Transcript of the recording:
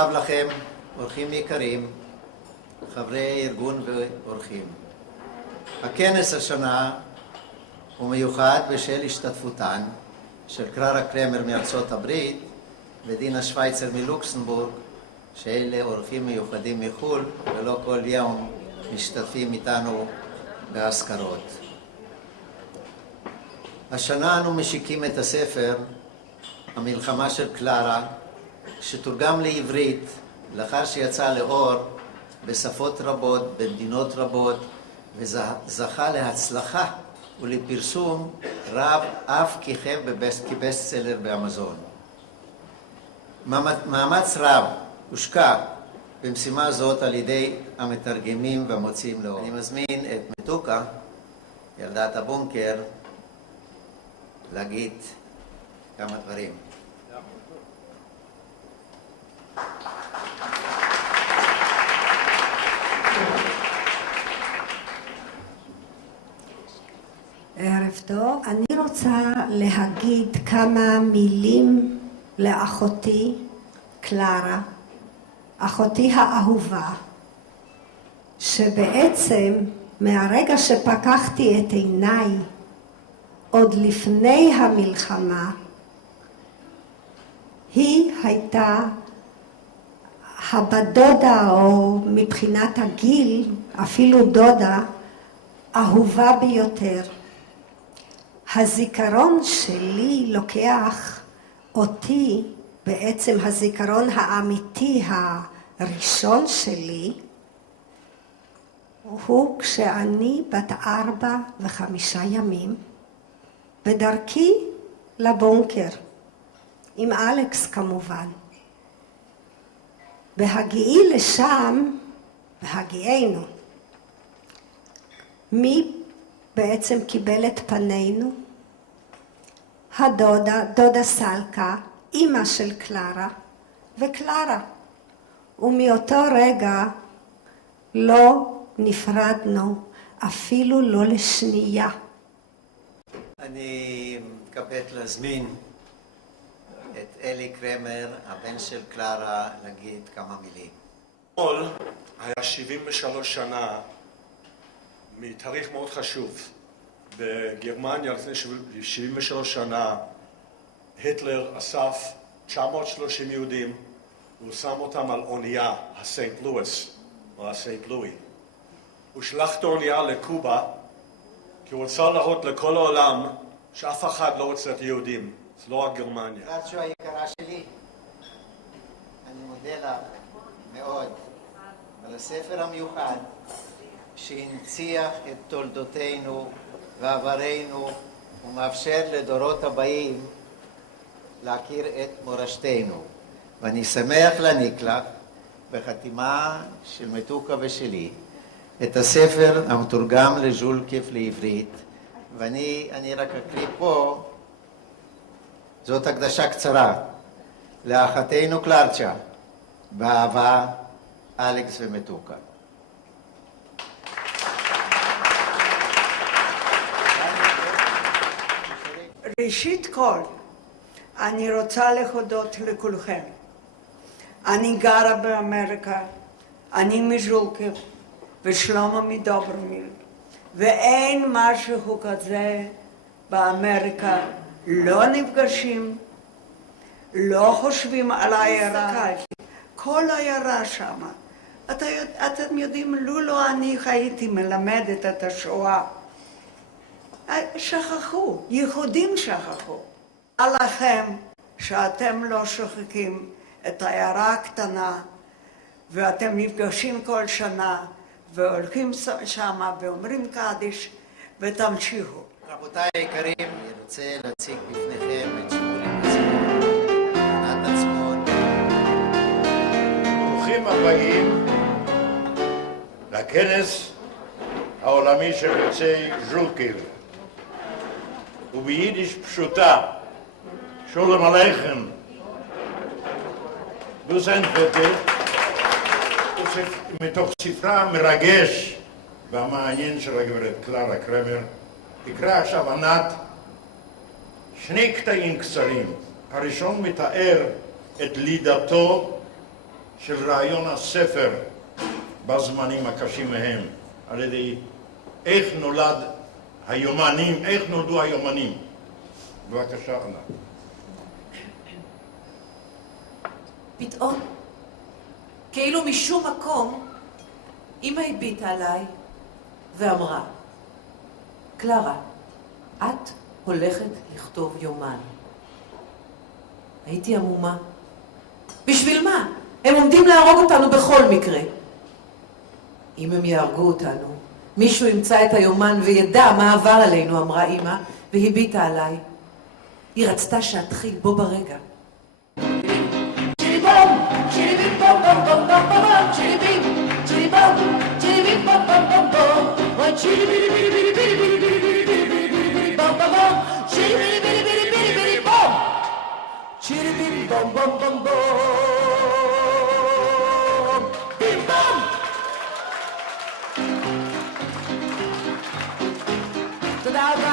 רב לכם, אורחים יקרים, חברי ארגון ואורחים. הכנס השנה הוא מיוחד בשל השתתפותן של קלרה קרמר מארצות הברית ודינה שוויצר מלוקסמבורג, שאלה אורחים מיוחדים מחו"ל ולא כל יום משתתפים איתנו בהזכרות. השנה אנו משיקים את הספר המלחמה של קלרה, שתורגם לעברית לאחר שיצא לאור בשפות רבות, במדינות רבות, וזכה להצלחה ולפרסום רב אף כיכב כבסטסלר באמזון. מאמץ רב הושקע במשימה זאת על ידי המתרגמים והמוציאים לאור. אני מזמין את מתוקה, ילדת הבונקר, להגיד כמה דברים. ערב טוב. אני רוצה להגיד כמה מילים לאחותי קלרה, אחותי האהובה, שבעצם מהרגע שפקחתי את עיניי עוד לפני המלחמה, היא הייתה הבדודה, או מבחינת הגיל אפילו דודה, אהובה ביותר. הזיכרון שלי לוקח אותי, בעצם הזיכרון האמיתי הראשון שלי, הוא כשאני בת 4 ו5 ימים, בדרכי לבונקר, עם אלכס כמובן. בהגיעי לשם, בהגיענו, מי בעצם קיבל את פנינו? הדודה, דודה סלקה, אימא של קלרה, וקלרה. ומאותו רגע לא נפרדנו, אפילו לא לשנייה. אני מתכבד להזמין את אלי קרמר, הבן של קלרה, להגיד כמה מילים. אתמול היה 73 שנה מתאריך מאוד חשוב. בגרמניה לפני 73 שנה היטלר אסף 930 יהודים והוא שם אותם על אונייה, הסנט לואיס או הסנט לואי. הוא שלח את האונייה לקובה כי הוא רוצה להראות לכל העולם שאף אחד לא רוצה את יהודים, זה לא רק גרמניה. רצ'ו היקרה שלי, אני מודה לך מאוד על הספר המיוחד שהנציח את תולדותינו ועברנו ומאפשר לדורות הבאים להכיר את מורשתנו. ואני שמח להעניק לך בחתימה של מתוקה ושלי את הספר המתורגם לז'ולקף לעברית, ואני רק אקריא פה, זאת הקדשה קצרה, לאחתנו קלרצ'ה, באהבה אלכס ומתוקה. ראשית כל, אני רוצה להודות לכולכם. אני גרה באמריקה, אני מז'ולקף ושלמה מדוברמיל, ואין משהו כזה באמריקה. לא נפגשים, לא חושבים על העיירה. כל העיירה שמה. אתם יודעים, לולו אני הייתי מלמדת את השואה. שכחו, יהודים שכחו. לכם שאתם לא שוכחים את העיירה הקטנה, ואתם נפגשים כל שנה, והולכים שמה ואומרים קדיש, ותמשיכו. רבותיי היקרים, אני רוצה להציג בפניכם את שמולי מזמון, ענת עצמון. ברוכים הבאים לכנס העולמי של יוצאי ז'ולקף. וביידיש פשוטה, שולם עליכם, דוזן פטר, מתוך ספרה מרגש והמעניין של הגברת קלרה קרמר, תקרא עכשיו ענת שני קטעים קצרים. הראשון מתאר את לידתו של רעיון הספר בזמנים הקשים מהם, על ידי איך נולדו היומנים. בבקשה, ענת. פתאום, כאילו משום מקום, אמא הביטה עליי ואמרה, קלרה, את הולכת לכתוב יומן. הייתי עמומה. בשביל מה? הם עומדים להרוג אותנו בכל מקרה. אם הם יהרגו אותנו, מישהו ימצא את היומן וידע מה עבר עלינו, אמרה אמא, והביטה עליי. היא רצתה שאתחיל בו ברגע. תודה רבה.